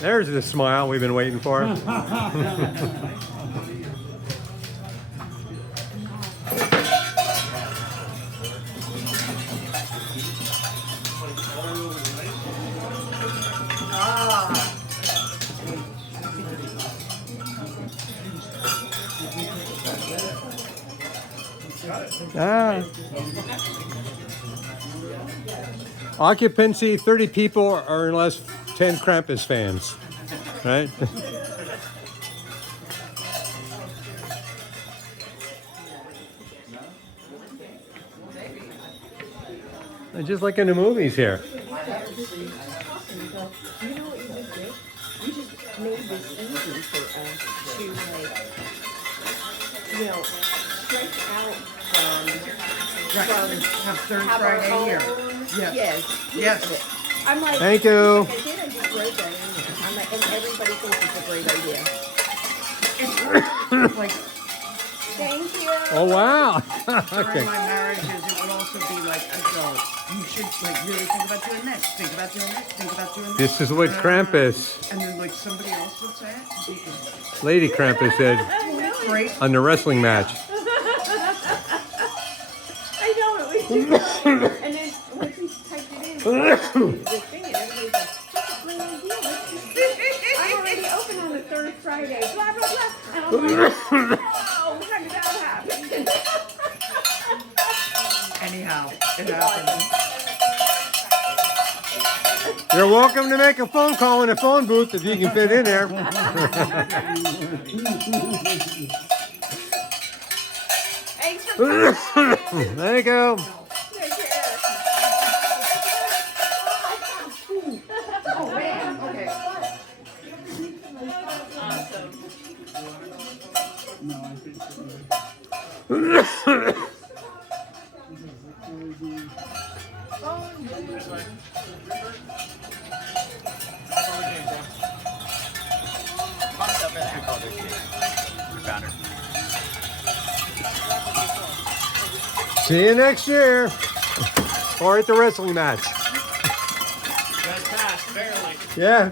There's the smile we've been waiting for. Ah. Occupancy 30 people or unless 10 Krampus fans, right? Just like in the movies here. You know what you just did? You just made this easy for us to, like, you know, stretch out from Have third have Friday our here. own. Yes. Yes. Yes. I'm like, Thank you. I did, I just wrote that in there. I'm like, and everybody thinks it's a great idea. It's like Thank you. Oh wow! during Okay. my marriages, it would also be like, I go, you should like really think about doing this, think about doing this, think about doing this. This is what Krampus, And then like somebody else would say it. Lady Krampus said Great. on the wrestling match. I know, it was just and then once he typed it in, the thing, and everybody's like, that's a great idea. Let's just do it. I'm already open on the third Friday, blah, blah, blah. And I'm like, oh, how did that happen? Anyhow, it happened. You're welcome to make a phone call in a phone booth if you can fit in there. Thanks for coming. There you go. Take care. Oh man, okay. See you next year. Or at the wrestling match. Just passed, barely. Yeah.